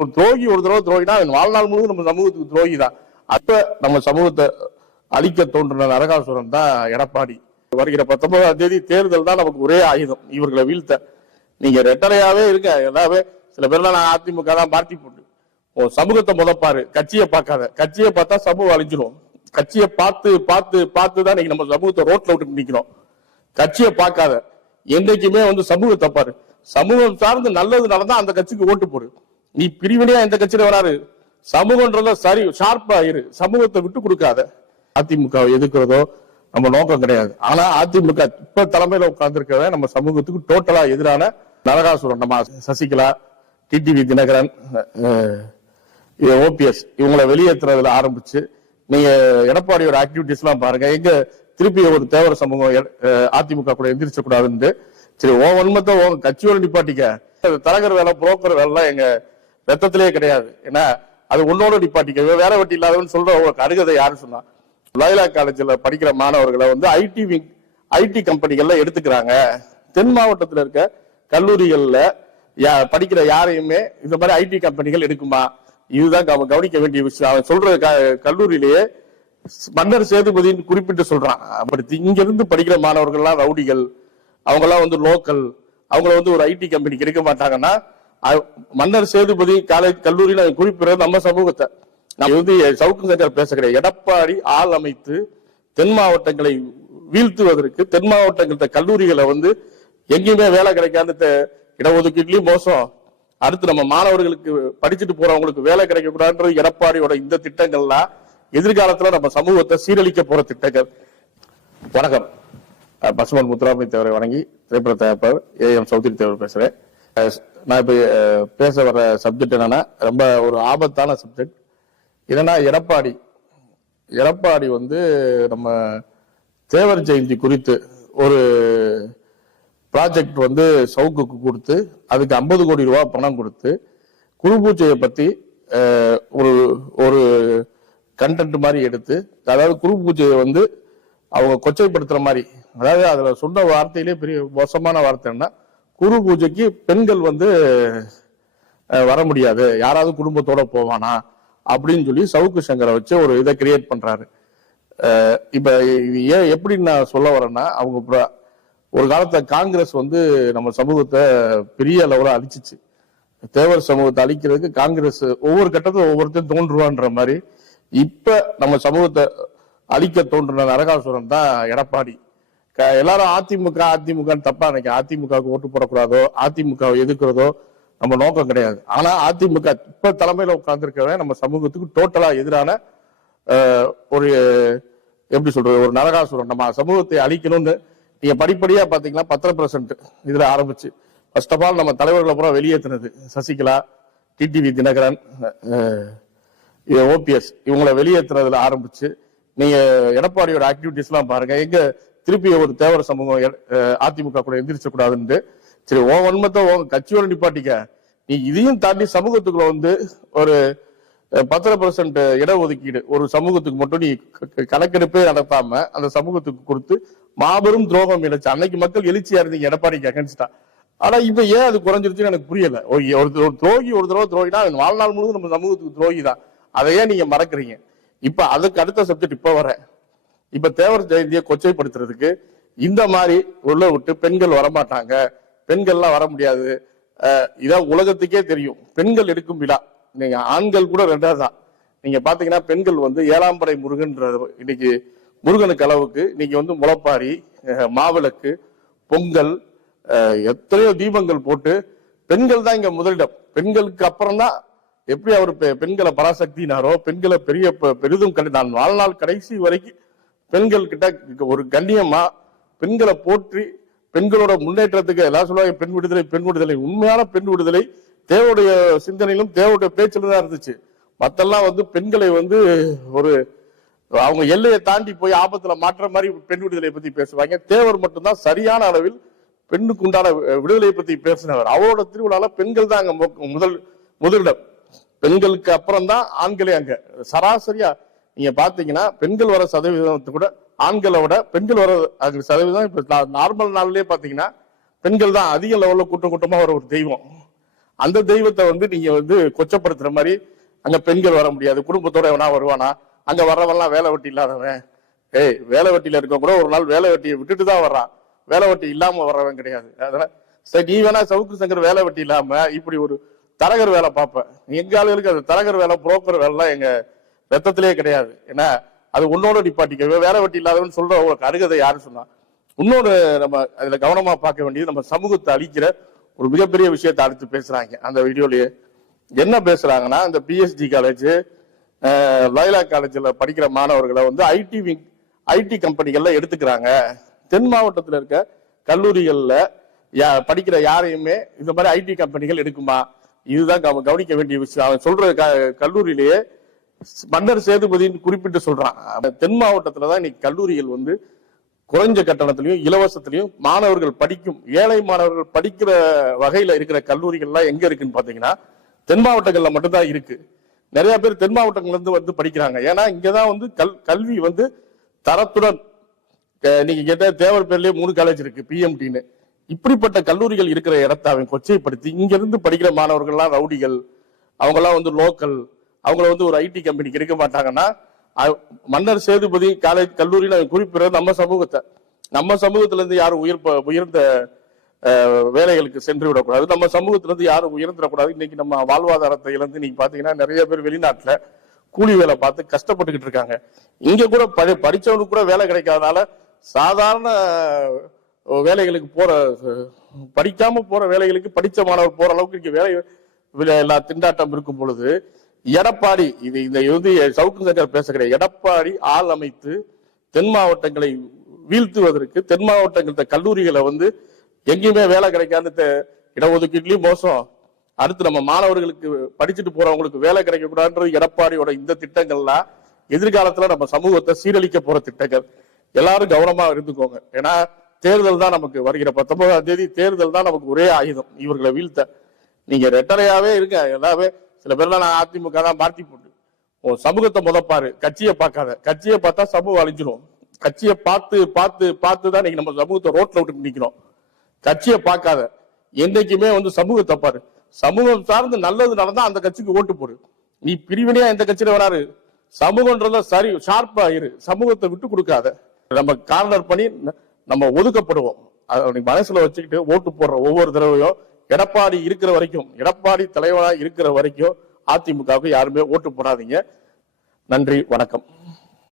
ஒரு துரோகி ஒரு தடவை துரோகினா அவன் வாழ்நாள் முழுவதும் நம்ம சமூகத்துக்கு துரோகி தான் அப்ப நம்ம சமூகத்தை அழிக்க தோன்றின நரகாசுரன் தான் எடப்பாடி. வருகிற பத்தொன்பதாம் தேதி தேர்தல் தான் நமக்கு ஒரே ஆயுதம். இவர்களை வீழ்த்த. நீங்க ரெட்டரையாவே இருக்க எல்லாமே சில பேர்லாம் நான் அதிமுக தான் பார்ட்டி போட்டு. உன் சமூகத்தை முதப்பாரு. கட்சியை பார்க்காத. கட்சியை பார்த்தா சமூகம் அழிஞ்சிரும். கட்சியை பார்த்து பார்த்து பார்த்து தான் இன்னைக்கு நம்ம சமூகத்தை ரோட்ல விட்டு நிக்கிறோம். கட்சியை பார்க்காத. என்றைக்குமே வந்து சமூகத்தை பாரு. சமூகம் சார்ந்து நல்லது நடந்தா அந்த கட்சிக்கு ஓட்டு போடு. நீ பிரிவினையா எந்த கட்சியில வராரு சமூகம்ன்றத சரி ஷார்ப்பா இரு. சமூகத்தை விட்டு கொடுக்காத. அதிமுக எதிர்க்கிறதோ நம்ம நோக்கம் கிடையாது. ஆனா அதிமுக இப்ப தலைமையில உட்கார்ந்துருக்கிறத நம்ம சமூகத்துக்கு டோட்டலா எதிரான நரகாசுரன் நம்ம சசிகலா டிடிவி தினகரன் ஓபிஎஸ் இவங்களை வெளியேற்றுறதுல ஆரம்பிச்சு நீங்க எடப்பாடியோட ஆக்டிவிட்டிஸ் எல்லாம் பாருங்க. எங்க திருப்பி ஒரு தேவர சமூகம் அதிமுக கூட எந்திரிச்ச கூடாதுன்னு சரி ஓ வன்மத்தை உன் கட்சியோட நிப்பாட்டிக்க. தரகர் வேலை புரோக்கர் வேலை எங்க ரத்தத்திலே கிடையாது. ஏன்னா அது உன்னோட நிப்பாட்டிக்க இவன் வேலை வெட்டி இல்லாதவன்னு சொல்ற ஒரு அருகதை யாரு சொன்னா லயலா காலேஜில் படிக்கிற மாணவர்களை வந்து ஐடி விங் ஐடி கம்பெனிகள்ல எடுத்துக்கிறாங்க. தென் மாவட்டத்தில் இருக்க கல்லூரிகள்ல யா- படிக்கிற யாரையுமே இந்த மாதிரி ஐடி கம்பெனிகள் எடுக்குமா? இதுதான் கவ- கவனிக்க வேண்டிய விஷயம். அவன் சொல்ற க- கல்லூரியிலேயே மன்னர் சேதுபதினு குறிப்பிட்டு சொல்றான். அப்படி இங்க இருந்து படிக்கிற மாணவர்கள்லாம் ரவுடிகள் அவங்கெல்லாம் வந்து லோக்கல் அவங்கள வந்து ஒரு ஐடி கம்பெனிக்கு எடுக்க மாட்டாங்கன்னா மன்னர் சேதுபதி காலேஜ் கல்லூரியில் அவன் குறிப்பிடுறது நம்ம சமூகத்தை. நான் வந்து சவுக்கு சங்கர் பேச கிடையாது எடப்பாடி ஆள் அமைத்து தென் மாவட்டங்களை வீழ்த்துவதற்கு தென் மாவட்டங்கள்ட்ட கல்லூரிகளை வந்து எங்கேயுமே வேலை கிடைக்காத இடஒதுக்கீட்லயும் மோசம். அடுத்து நம்ம மாணவர்களுக்கு படிச்சுட்டு போறவங்களுக்கு வேலை கிடைக்க கூடாதுன்றது எடப்பாடியோட இந்த திட்டங்கள்லாம் எதிர்காலத்துல நம்ம சமூகத்தை சீரழிக்க போற திட்டங்கள். வணக்கம். பசுமன் முத்துராமலிங்க தேவரை வணங்கி திரைப்பட தயாரிப்பாளர் ஏ எம் சௌத்ரி தேவர் பேசுறேன். நான் இப்ப பேச வர சப்ஜெக்ட் என்னன்னா ரொம்ப ஒரு ஆபத்தான சப்ஜெக்ட் என்னன்னா எடப்பாடி. எடப்பாடி வந்து நம்ம தேவர் ஜெயந்தி குறித்து ஒரு ப்ராஜெக்ட் வந்து சவுக்குக்கு கொடுத்து அதுக்கு ஐம்பது கோடி ரூபா பணம் கொடுத்து குரு பூஜையை பத்தி ஒரு ஒரு கண்டென்ட் மாதிரி எடுத்து அதாவது குரு பூஜையை வந்து அவங்க கொச்சைப்படுத்துற மாதிரி அதாவது அதுல சொன்ன வார்த்தையிலே பெரிய மோசமான வார்த்தைன்னா குரு பூஜைக்கு பெண்கள் வந்து வர முடியாது. யாராவது குடும்பத்தோட போவானா? அப்படின்னு சொல்லி சவுக்கு சங்கரை வச்சு ஒரு இதை கிரியேட் பண்றாரு. இப்ப இது ஏன் எப்படி நான் சொல்ல வரேன்னா அவங்க ஒரு காலத்துல காங்கிரஸ் வந்து நம்ம சமூகத்தை பெரிய அளவுல அழிச்சிச்சு. தேவர் சமூகத்தை அழிக்கிறதுக்கு காங்கிரஸ் ஒவ்வொரு கட்டத்துல ஒவ்வொருத்தரும் தோன்றுவான்ற மாதிரி இப்ப நம்ம சமூகத்தை அழிக்க தோன்றின நரகாசுரன் தான் எடப்பாடி. எல்லாரும் அதிமுக அதிமுக தப்பா நினைக்க அதிமுகவுக்கு ஓட்டு போடக்கூடாதோ அதிமுகவை எதிர்க்கிறதோ நம்ம நோக்கம் கிடையாது. ஆனா அதிமுக இப்ப தலைமையில உட்கார்ந்துருக்கவன் நம்ம சமூகத்துக்கு டோட்டலா எதிரான ஒரு எப்படி சொல்றது ஒரு நரகாசுரன் நம்ம சமூகத்தை அழிக்கணும்னு நீங்க படிப்படியா பாத்தீங்கன்னா பத்தரை பர்சன்ட் இதுல ஆரம்பிச்சு. ஃபர்ஸ்ட் ஆஃப் ஆல் நம்ம தலைவர்களை பூரா வெளியேற்றினது சசிகலா டிடிவி தினகரன் ஓபிஎஸ் இவங்களை வெளியேற்றுறதுல ஆரம்பிச்சு நீங்க எடப்பாடியோட ஆக்டிவிட்டிஸ் எல்லாம் பாருங்க. எங்க திருப்பி ஒரு தேவர சமூகம் அதிமுக கூட எந்திரிச்ச கூடாதுன்னு சரி ஓ வன்மத்தை உன் கட்சியோட நிப்பாட்டிக்க. நீ இதையும் தாண்டி சமூகத்துக்குள்ள வந்து ஒரு பத்தரை பர்சன்ட் இடஒதுக்கீடு ஒரு சமூகத்துக்கு மட்டும் நீ க- கணக்கெடுப்பே நடத்தாம அந்த சமூகத்துக்கு கொடுத்து மாபெரும் துரோகம் இணைச்சு அன்னைக்கு மக்கள் எழுச்சியா இருந்தீங்க எடப்பாடிக்கு அகேன்ஸ்டா ஆனா இப்ப ஏன் அது குறைஞ்சிருச்சுன்னு எனக்கு புரியல. ஒரு ஒரு துரோகி ஒரு தடவை துரோகினா வாழ்நாள் முழுவதும் நம்ம சமூகத்துக்கு துரோகி தான் அதை ஏன் நீங்க மறக்கிறீங்க. இப்ப அதுக்கு அடுத்த சப்ஜெக்ட் இப்ப வரேன் இப்ப தேவர் ஜெயந்தியை கொச்சைப்படுத்துறதுக்கு இந்த மாதிரி உள்ள விட்டு பெண்கள் வரமாட்டாங்க. பெண்கள்லாம் வர முடியாது. இதான் உலகத்துக்கே தெரியும். பெண்கள் எடுக்கும் விழா. நீங்க ஆண்கள் கூட ரெண்டாவது. தான் நீங்க பாத்தீங்கன்னா பெண்கள் வந்து ஏழாம் படை முருகன்ற இன்னைக்கு முருகனுக்கு அளவுக்கு இன்னைக்கு வந்து முளப்பாரி மாவிளக்கு பொங்கல் எத்தனையோ தீபங்கள் போட்டு பெண்கள் தான் இங்க முதலிடம். பெண்களுக்கு அப்புறம் தான் எப்படி அவர் பெ- பெண்களை பராசக்தினாரோ பெண்களை பெரிய பெ- பெரிதும் கண்டி நான் வாழ்நாள் கடைசி வரைக்கும் பெண்கள் கிட்ட ஒரு கண்ணியமா பெண்களை போற்றி பெண்களோட முன்னேற்றத்துக்கு எல்லாம் சொல்லுவாங்க பெண் விடுதலை பெண் விடுதலை. உண்மையான பெண் விடுதலை தேவடைய சிந்தனையிலும் தேவடைய பேச்சிலும் தான் இருந்துச்சு. மத்தெல்லாம் வந்து பெண்களை வந்து ஒரு அவங்க எல்லையை தாண்டி போய் ஆபத்துல மாற்ற மாதிரி பெண் விடுதலை பத்தி பேசுவாங்க. தேவர் மட்டும்தான் சரியான அளவில் பெண்ணுக்கு உண்டான விடுதலையை பத்தி பேசினவர். அவரோட திருவிழால பெண்கள் தான் அங்க முதல் முதலிடம். பெண்களுக்கு அப்புறம் தான் ஆண்களே அங்க. சராசரியா நீங்க பாத்தீங்கன்னா பெண்கள் வர சதவீதத்தை கூட ஆண்களை விட பெண்கள் வர அது சதவீதம் இப்ப நார்மல் நாள்லயே பாத்தீங்கன்னா பெண்கள் தான் அதிக லெவல்ல கூட்டம் கூட்டமா வர ஒரு தெய்வம். அந்த தெய்வத்தை வந்து நீங்க வந்து கொச்சப்படுத்துற மாதிரி அங்க பெண்கள் வர முடியாது. குடும்பத்தோட எவனா வருவானா? அங்க வர்றவெல்லாம் வேலை வெட்டி இல்லாதவன். ஏய் வேலை வெட்டியில இருக்க கூட ஒரு நாள் வேலை வெட்டியை விட்டுட்டு தான் வர்றான். வேலை வெட்டி இல்லாம வர்றவன் கிடையாது. அதனால சரி நீ வேணா சவுக்கு சங்கர் வேலை வெட்டி இல்லாம இப்படி ஒரு தரகர் வேலை பார்ப்ப. எங்க ஆளுகளுக்கு அது தரகர் வேலை புரோக்கர் வேலைலாம் எங்க ரத்தத்திலே கிடையாது. ஏன்னா அது உன்னோட நிப்பாட்டிக்க வேலை வெட்டி இல்லாதவன் சொல்ற உங்களுக்கு அருகதை யாருன்னு சொன்னா இன்னொன்று நம்ம அதுல கவனமா பார்க்க வேண்டியது நம்ம சமூகத்தை அழிக்கிற ஒரு மிகப்பெரிய விஷயத்தை அடுத்து பேசுறாங்க. அந்த வீடியோலயே என்ன பேசுறாங்கன்னா இந்த பிஎஸ்டி காலேஜ் லைலா காலேஜில் படிக்கிற மாணவர்களை வந்து ஐடி விங் ஐடி கம்பெனிகள்ல எடுத்துக்கிறாங்க. தென் மாவட்டத்தில் இருக்க கல்லூரிகளில் யா- படிக்கிற யாரையுமே இந்த மாதிரி ஐடி கம்பெனிகள் எடுக்குமா? இதுதான் கவனிக்க வேண்டிய விஷயம். அவன் சொல்ற க- கல்லூரியிலேயே மன்னர் சேதுபதினு குறிப்பிட்டு சொல்றான் தென் மாவட்டத்துல தான் இன்னைக்கு கல்லூரிகள் வந்து குறைஞ்ச கட்டணத்திலையும் இலவசத்திலையும் மாணவர்கள் படிக்கும் ஏழை மாணவர்கள் படிக்கிற வகையில இருக்கிற கல்லூரிகள்லாம் எங்க இருக்குன்னு பாத்தீங்கன்னா தென் மாவட்டங்கள்ல மட்டும்தான் இருக்கு. நிறைய பேர் தென் மாவட்டங்கள்ல இருந்து வந்து படிக்கிறாங்க. ஏன்னா இங்கதான் வந்து கல் கல்வி வந்து தரத்துடன் நீங்க கேட்ட தேவர் பேர்லயே மூணு காலேஜ் இருக்கு பிஎம்டின்னு இப்படிப்பட்ட கல்லூரிகள் இருக்கிற இடத்தை அவன் கொச்சைப்படுத்தி இங்க இருந்து படிக்கிற மாணவர்கள்லாம் ரவுடிகள் அவங்க எல்லாம் வந்து லோக்கல் அவங்கள வந்து ஒரு ஐடி கம்பெனிக்கு எடுக்க மாட்டாங்கன்னா மன்னர் சேதுபதி காலேஜ் கல்லூரியில் குறிப்பிடுறது நம்ம சமூகத்தை. நம்ம சமூகத்திலேருந்து யாரும் உயர் உயர்ந்த வேலைகளுக்கு சென்று விடக்கூடாது. நம்ம சமூகத்திலேருந்து யாரும் உயர்ந்துடக்கூடாது. இன்னைக்கு நம்ம வாழ்வாதாரத்தை இழந்து நீங்க பாத்தீங்கன்னா நிறைய பேர் வெளிநாட்டில் கூலி வேலை பார்த்து கஷ்டப்பட்டுக்கிட்டு இருக்காங்க. இங்க கூட படி படிச்சவனுக்கு கூட வேலை கிடைக்காதனால சாதாரண வேலைகளுக்கு போற படிக்காம போற வேலைகளுக்கு படித்த மாணவர் போற அளவுக்கு இங்க வேலை எல்லா திண்டாட்டம் இருக்கும் பொழுது எடப்பாடி இது இந்த வந்து சவுக்கு சங்கர் பேச கிடையாது. எடப்பாடி ஆள் அமைத்து தென் மாவட்டங்களை வீழ்த்துவதற்கு தென் மாவட்டங்கள் கல்லூரிகளை வந்து எங்கேயுமே வேலை கிடைக்காத இடஒதுக்கீட்லயும் மோசம். அடுத்து நம்ம மாணவர்களுக்கு படிச்சுட்டு போறவங்களுக்கு வேலை கிடைக்க கூடாதுன்றது எடப்பாடியோட இந்த திட்டங்கள்லாம் எதிர்காலத்துல நம்ம சமூகத்தை சீரழிக்க போற திட்டங்கள். எல்லாரும் கவனமா இருந்துக்கோங்க. ஏன்னா தேர்தல் தான் நமக்கு வருகிற பத்தொன்பதாம் தேதி தேர்தல் தான் நமக்கு ஒரே ஆயுதம். இவர்களை வீழ்த்த. நீங்க ரெட்டரையாவே இருங்க. எல்லாமே சில பேர்லாம் நான் அதிமுக தான் பார்த்தி போட்டு. உன் சமூகத்தை முதப்பாரு. கட்சியை பார்க்காத. கட்சியை பார்த்தா சமூகம் அழிஞ்சிடும் கட்சியை பார்த்து பார்த்து பார்த்து தான் இன்னைக்கு நம்ம சமூகத்தை ரோட்ல விட்டு நிற்கிறோம் கட்சியை பார்க்காத. என்றைக்குமே வந்து சமூகத்தை பாரு சமூகம் சார்ந்து நல்லது நடந்தா அந்த கட்சிக்கு ஓட்டு போடு. நீ பிரிவினையா எந்த கட்சியில வராரு? சமூகன்றத சரி ஷார்ப்பா இரு. சமூகத்தை விட்டு கொடுக்காத. நம்ம கார்னர் பண்ணி நம்ம ஒதுக்கப்படுவோம். அதை மனசுல வச்சுக்கிட்டு ஓட்டு போடுற ஒவ்வொரு தடவையும் எடப்பாடி இருக்கிற வரைக்கும் எடப்பாடி தலைவரா இருக்கிற வரைக்கும் அதிமுகவுக்கு யாருமே ஓட்டு போடாதீங்க. நன்றி வணக்கம்.